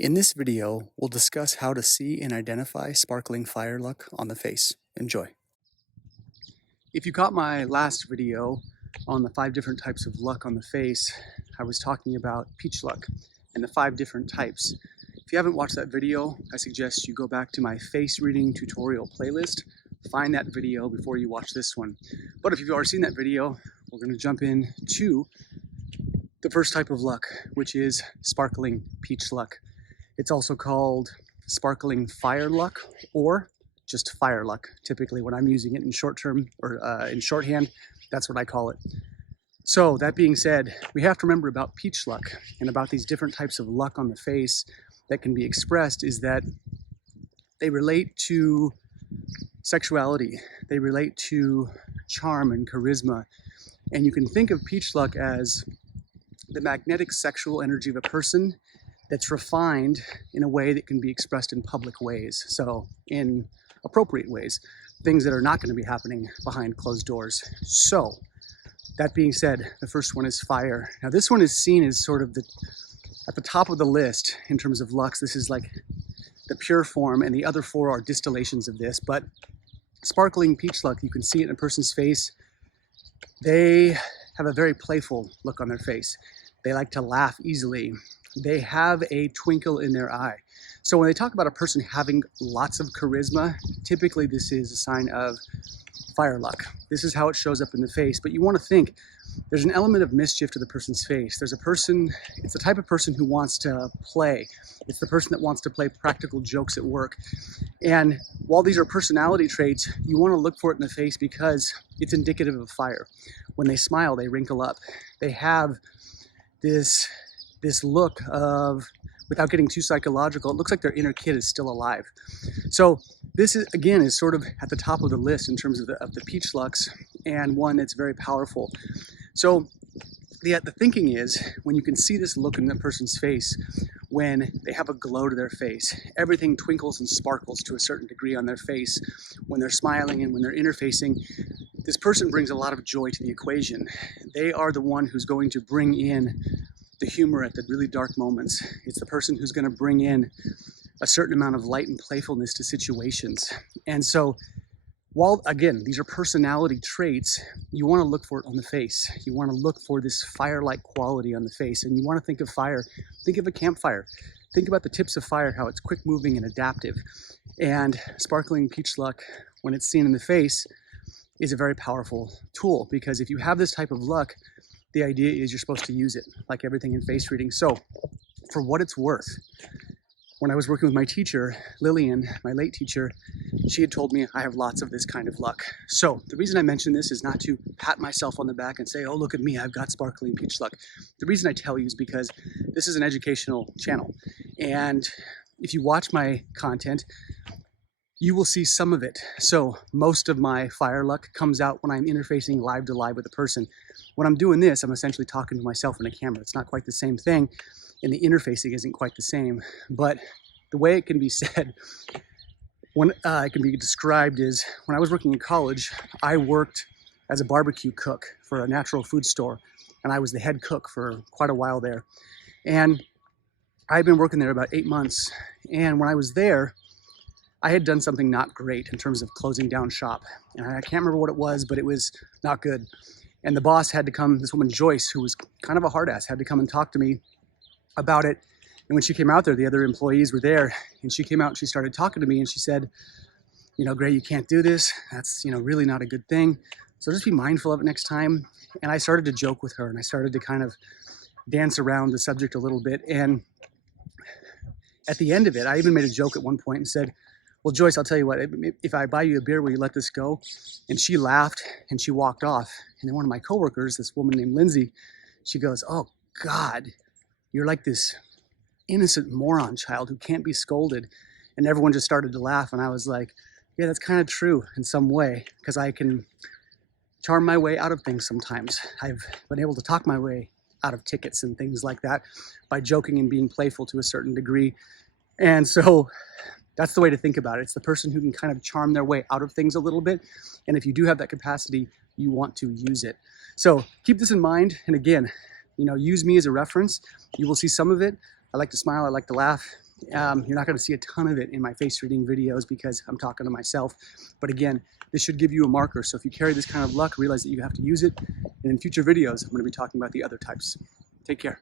In this video, we'll discuss how to see and identify sparkling fire luck on the face. Enjoy. If you caught my last video on the 5 different types of luck on the face, I was talking about peach luck and the 5 different types. If you haven't watched that video, I suggest you go back to my face reading tutorial playlist, find that video before you watch this one. But if you've already seen that video, we're going to jump in to the first type of luck, which is sparkling peach luck. It's also called sparkling fire luck or just fire luck. Typically when I'm using it in short term or in shorthand, that's what I call it. So that being said, we have to remember about peach luck and about these different types of luck on the face that can be expressed is that they relate to sexuality. They relate to charm and charisma. And you can think of peach luck as the magnetic sexual energy of a person that's refined in a way that can be expressed in public ways. So in appropriate ways, things that are not going to be happening behind closed doors. So that being said, the first one is fire. Now this one is seen as sort of at the top of the list in terms of lucks. This is like the pure form and the other 4 are distillations of this, but sparkling peach luck, you can see it in a person's face. They have a very playful look on their face. They like to laugh easily. They have a twinkle in their eye. So when they talk about a person having lots of charisma, typically this is a sign of fire luck. This is how it shows up in the face, but you want to think there's an element of mischief to the person's face. There's a person, it's the type of person who wants to play. It's the person that wants to play practical jokes at work. And while these are personality traits, you want to look for it in the face because it's indicative of fire. When they smile, they wrinkle up. They have this look of, without getting too psychological, it looks like their inner kid is still alive. So this is, again, is sort of at the top of the list in terms of the peach lucks, and one that's very powerful. So the thinking is, when you can see this look in the person's face, when they have a glow to their face, everything twinkles and sparkles to a certain degree on their face, when they're smiling and when they're interfacing, this person brings a lot of joy to the equation. They are the one who's going to bring in the humor at the really dark moments. It's the person who's going to bring in a certain amount of light and playfulness to situations. And so while, again, these are personality traits, you want to look for it on the face. You want to look for this fire-like quality on the face. And you want to think of fire, think of a campfire. Think about the tips of fire, how it's quick moving and adaptive. And sparkling peach luck, when it's seen in the face, is a very powerful tool, because if you have this type of luck, the idea is you're supposed to use it, like everything in face reading. So for what it's worth, when I was working with my teacher, Lillian, my late teacher, she had told me I have lots of this kind of luck. So the reason I mention this is not to pat myself on the back and say, oh, look at me, I've got sparkling peach luck. The reason I tell you is because this is an educational channel. And if you watch my content, you will see some of it. So most of my fire luck comes out when I'm interfacing live to live with a person. When I'm doing this, I'm essentially talking to myself in a camera. It's not quite the same thing, and the interfacing isn't quite the same. But the way it can be said, when it can be described is, when I was working in college, I worked as a barbecue cook for a natural food store, and I was the head cook for quite a while there. And I'd been working there about 8 months, and when I was there, I had done something not great in terms of closing down shop. And I can't remember what it was, but it was not good. And the boss had to come, this woman Joyce, who was kind of a hard ass, had to come and talk to me about it. And when she came out there, the other employees were there, and she came out and she started talking to me, and she said, you know, Gray, you can't do this. That's, you know, really not a good thing. So just be mindful of it next time. And I started to joke with her, and I started to kind of dance around the subject a little bit. And at the end of it, I even made a joke at one point and said, well, Joyce, I'll tell you what, if I buy you a beer, will you let this go? And she laughed and she walked off. And then one of my coworkers, this woman named Lindsay, she goes, oh God, you're like this innocent moron child who can't be scolded. And everyone just started to laugh. And I was like, yeah, that's kind of true in some way, because I can charm my way out of things sometimes. I've been able to talk my way out of tickets and things like that by joking and being playful to a certain degree. And so that's the way to think about it. It's the person who can kind of charm their way out of things a little bit. And if you do have that capacity, you want to use it. So keep this in mind. And again, use me as a reference. You will see some of it. I like to smile. I like to laugh. You're not going to see a ton of it in my face reading videos because I'm talking to myself. But again, this should give you a marker. So if you carry this kind of luck, realize that you have to use it. And in future videos, I'm going to be talking about the other types. Take care.